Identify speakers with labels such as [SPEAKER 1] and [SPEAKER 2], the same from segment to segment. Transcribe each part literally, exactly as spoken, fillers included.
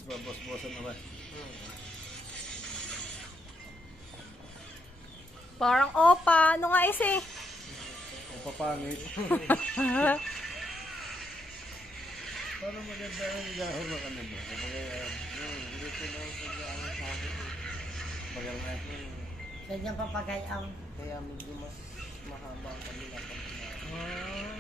[SPEAKER 1] babos-bosan naman.
[SPEAKER 2] Parang opa. Ano nga isi?
[SPEAKER 1] Opa pangit. Parang maganda yung gahon na kanina. Dito na sa gahon sa akin. Maganda.
[SPEAKER 3] Ganyan papagayam.
[SPEAKER 4] Kaya medyo mas mahaba ang kanila pag
[SPEAKER 3] Oh.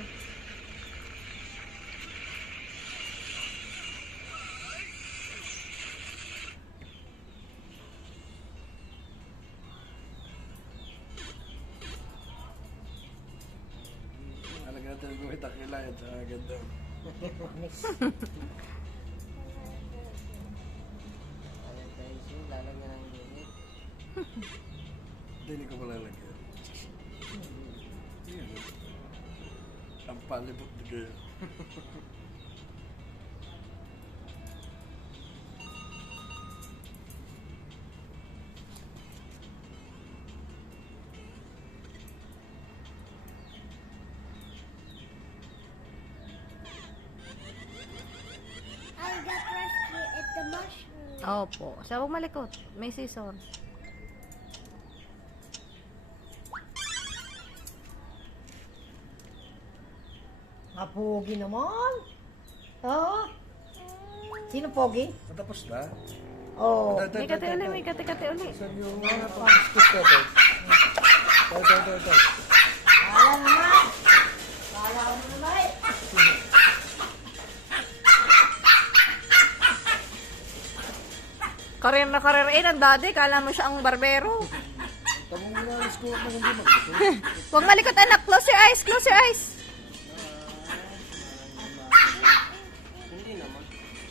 [SPEAKER 1] Alaga natin kung itakilay at saka ganda.
[SPEAKER 4] ano tayo siya, lalagyan ng unit.
[SPEAKER 1] Hindi ko malalagyan. Yan. Ang palibot na kayo.
[SPEAKER 5] I got rescued at the mushroom.
[SPEAKER 2] Opo. Siya huwag malikot. May scissor.
[SPEAKER 3] Mapugi naman. Oo. Sino pogi?
[SPEAKER 1] Matapos na?
[SPEAKER 3] Oo.
[SPEAKER 1] Tay, tay,
[SPEAKER 2] May
[SPEAKER 1] tay,
[SPEAKER 2] kati
[SPEAKER 1] tay,
[SPEAKER 2] uli.
[SPEAKER 1] tay.
[SPEAKER 2] May kati-kati uli.
[SPEAKER 1] Saan yung mga pang-scoop ka tayo? Tayo, tayo, tayo, tayo.
[SPEAKER 3] Kala naman. Kala ko naman.
[SPEAKER 2] Karir na karir eh. Ang daddy. Kala mo siya ang barbero.
[SPEAKER 1] Tamo mo na ang scoop na hindi mag-scoop.
[SPEAKER 2] Huwag malikot anak. Close your eyes. Close your eyes.
[SPEAKER 4] Hindi naman.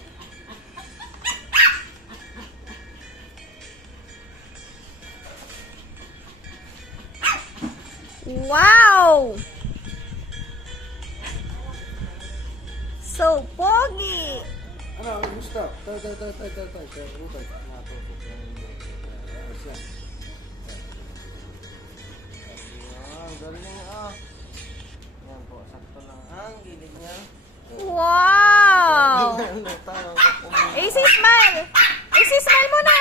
[SPEAKER 2] Wow! So pogi!
[SPEAKER 1] Ano, gusto? Tayo, tayo, tayo, tayo, tayo, tayo. Tayo, tayo.
[SPEAKER 4] Natutok yung unit.
[SPEAKER 1] Ayos yan.
[SPEAKER 4] Ayan, galing ah. Yan po, sakto lang ang gilid niya.
[SPEAKER 2] Wow!
[SPEAKER 4] Luta lang ako po.
[SPEAKER 2] A C smile! A C smile muna!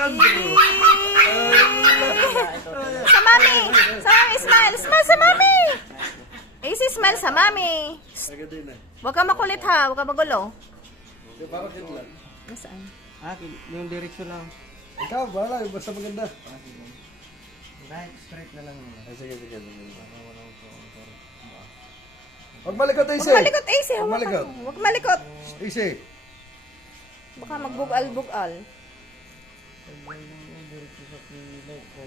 [SPEAKER 2] Sa mami! Sa mami smile! Smile sa mami! A C smile sa mami!
[SPEAKER 1] Aga din eh.
[SPEAKER 2] Huwag ka makulit ha, huwag ka magulo.
[SPEAKER 1] Di, parang kidlat.
[SPEAKER 2] Nasaan?
[SPEAKER 4] Ah, yung direksyon lang.
[SPEAKER 1] Ikaw, bahala. Basta maganda.
[SPEAKER 4] Ah, sige. Right, straight na lang yun.
[SPEAKER 1] Ay, sige, sige, sige.
[SPEAKER 4] Para walang counter.
[SPEAKER 1] Huwag malikot, Ise.
[SPEAKER 2] Huwag malikot A C!
[SPEAKER 1] Huwag malikot.
[SPEAKER 2] Huwag malikot!
[SPEAKER 1] Ise.
[SPEAKER 2] Baka magbugal-bugal.
[SPEAKER 4] Pag yung direksyon sa kilay ko.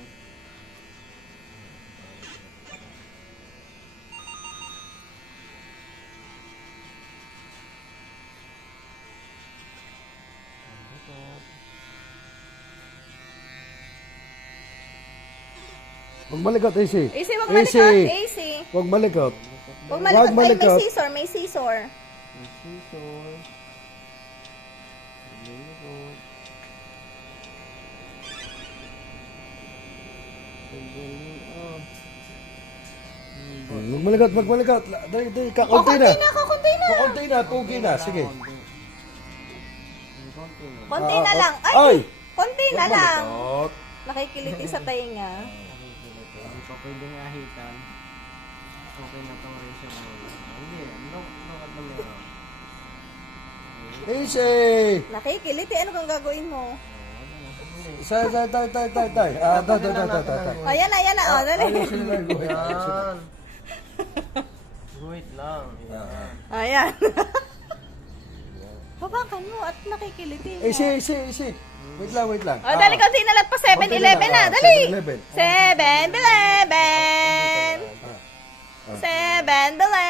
[SPEAKER 1] Huwag malikot, Ise.
[SPEAKER 2] A C, huwag malikot! A C!
[SPEAKER 1] Huwag malikot.
[SPEAKER 2] Huwag malikot! Ay, may
[SPEAKER 1] malikot.
[SPEAKER 2] scissor! May scissor!
[SPEAKER 4] Yung scissor. Malikot. Galing ah.
[SPEAKER 1] Huwag malikot, huwag malikot. Dali, dali, kakunti
[SPEAKER 2] Kukunti
[SPEAKER 1] na.
[SPEAKER 2] na! Kukunti na!
[SPEAKER 1] Kakunti na, tugi na. Sige.
[SPEAKER 4] Konti na.
[SPEAKER 2] Konti
[SPEAKER 1] Ah,
[SPEAKER 2] na
[SPEAKER 1] ah,
[SPEAKER 2] lang! Ay!
[SPEAKER 1] ay!
[SPEAKER 2] Konti na
[SPEAKER 1] Huwag
[SPEAKER 2] lang!
[SPEAKER 1] malikot.
[SPEAKER 2] Nakikiliti sa tainga.
[SPEAKER 4] Hindi pa pwedeng ahitan. Okay na itong razor mo. Hindi, look, look at the mirror.
[SPEAKER 1] Ise.
[SPEAKER 2] Nakikiliti. Ano kang gagawin mo?
[SPEAKER 1] Say, tay, tay, tay, tay, tay. Ah, tay, tay, tay, tay, tay.
[SPEAKER 2] Ayan na, ayan na. O, dali.
[SPEAKER 1] Ayusin na lang. Guhit, ayusin na.
[SPEAKER 4] Yan. Wait lang. Yan.
[SPEAKER 2] Ayan. Hawakan mo at nakikiliti.
[SPEAKER 1] Ise, ise, ise. Wait lang, wait lang.
[SPEAKER 2] O, dali, konti na lang pa seven eleven na. Dali.
[SPEAKER 1] seven eleven.
[SPEAKER 2] seven eleven.
[SPEAKER 1] Ah.
[SPEAKER 2] seven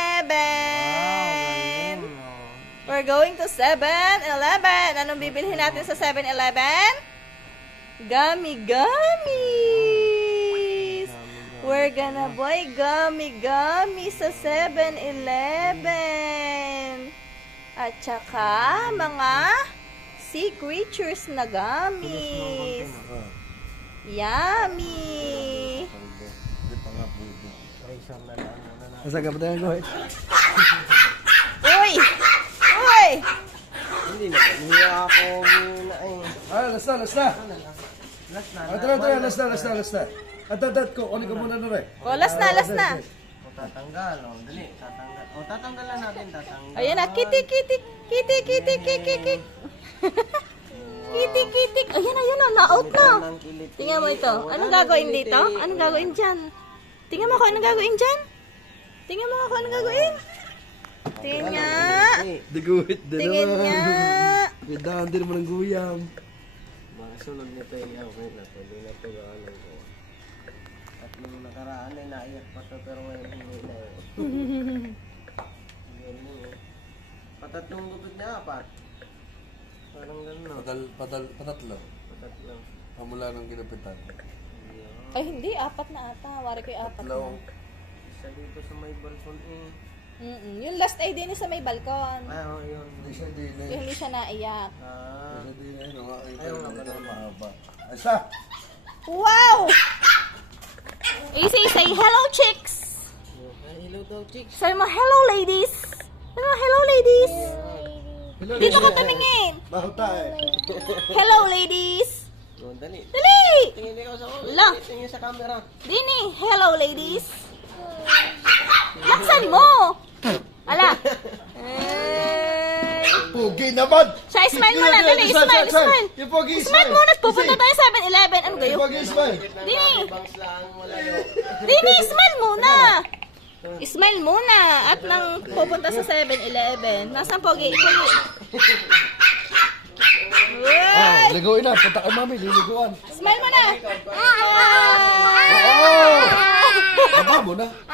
[SPEAKER 2] eleven. We're going to seven eleven. Anong bibilhin natin sa seven eleven? Gummy gummies. We're gonna buy gummy gummies sa seven eleven. At saka mga sea creatures na gummies. Yummy.
[SPEAKER 1] Hindi pa nga pwede.
[SPEAKER 4] Razor na lang. Ano na.
[SPEAKER 1] Asa ka ba tayo guhit?
[SPEAKER 2] Uy! Uy!
[SPEAKER 4] Hindi Hindi na. Hiya ako na eh.
[SPEAKER 1] Ah, last na, last na.
[SPEAKER 4] Last na.
[SPEAKER 1] Ah, tara, tara, last na, last na, last na. At dadat ko, kunin ko muna na rin.
[SPEAKER 2] O, last na, last na.
[SPEAKER 4] O tatanggal. O, dali. Tatanggal. O, tatanggalan natin. Tatanggal.
[SPEAKER 2] Ayan na, kitik, kitik, kitik, kitik, kitik, kitik. Kitik, kitik. Ayan na, ayan na, na-out na. Tingnan mo ito. Anong gagawin dito? Anong gagawin dyan? Tingnan mo ako, anong gagawin dyan? Tingnan mo ako, anong gagawin? Tingnan nga.
[SPEAKER 1] Diguhit din
[SPEAKER 2] Tingin nga.
[SPEAKER 1] Bidahan din naman ng guyam.
[SPEAKER 4] Mga sunod nito yung okay na. Pwede na ito gano'n ko. At nung nakaraan ay naiyak pa ito pero ngayon hindi na yun. Ganyan eh. Patatlong gupit na apat. Parang gano'n.
[SPEAKER 1] Padal, padal, patatlo.
[SPEAKER 4] Patatlong.
[SPEAKER 1] Pamula ng ginupitan.
[SPEAKER 2] Ay, hindi. Apat na ata. Wari ko yung apat na.
[SPEAKER 1] Tatlo.
[SPEAKER 4] Isa dito sa may balkon eh.
[SPEAKER 2] Mm-mm. Yung last ay din sa may balkon.
[SPEAKER 4] Ay, oh, yun.
[SPEAKER 1] Hindi siya din
[SPEAKER 2] Yung
[SPEAKER 1] eh.
[SPEAKER 2] hindi siya naiyak.
[SPEAKER 4] Ah.
[SPEAKER 1] Hindi siya din eh. Nakakita
[SPEAKER 4] Ayaw
[SPEAKER 1] naman
[SPEAKER 4] nga
[SPEAKER 1] ng
[SPEAKER 4] pala.
[SPEAKER 1] mahaba. Ay, sa!
[SPEAKER 2] Wow! Easy, say hello, chicks!
[SPEAKER 4] Ay, hello daw, chicks.
[SPEAKER 2] Say mo, hello, ladies! Hello, hello, ladies! Dito ka tumingin!
[SPEAKER 1] Bahuta eh.
[SPEAKER 2] Hello, ladies!
[SPEAKER 4] Oh, dali.
[SPEAKER 2] Dali!
[SPEAKER 4] Tingin ikaw sa
[SPEAKER 2] Ala.
[SPEAKER 4] Tingin sa camera.
[SPEAKER 2] Dini, hello, ladies! Laksan mo! Ala! Ay.
[SPEAKER 1] Pogi naman!
[SPEAKER 2] Siya, smile mo na. Dali, smile, smile.
[SPEAKER 1] Yung pogi,
[SPEAKER 2] Smile muna. Pupunta tayo sa seven eleven. Ano gayo?
[SPEAKER 1] Yung pogi, smile.
[SPEAKER 2] Dini!
[SPEAKER 4] Bangs lang, malayo.
[SPEAKER 2] Dini, smile muna! Smile muna. At nang pupunta sa seven eleven. Nasaan pogi? Pogi.
[SPEAKER 1] Ah,
[SPEAKER 2] Uy!
[SPEAKER 1] ligoin na. Punta kay mami, liliguan.
[SPEAKER 2] Smile mo na!
[SPEAKER 1] Oo! Baba mo na.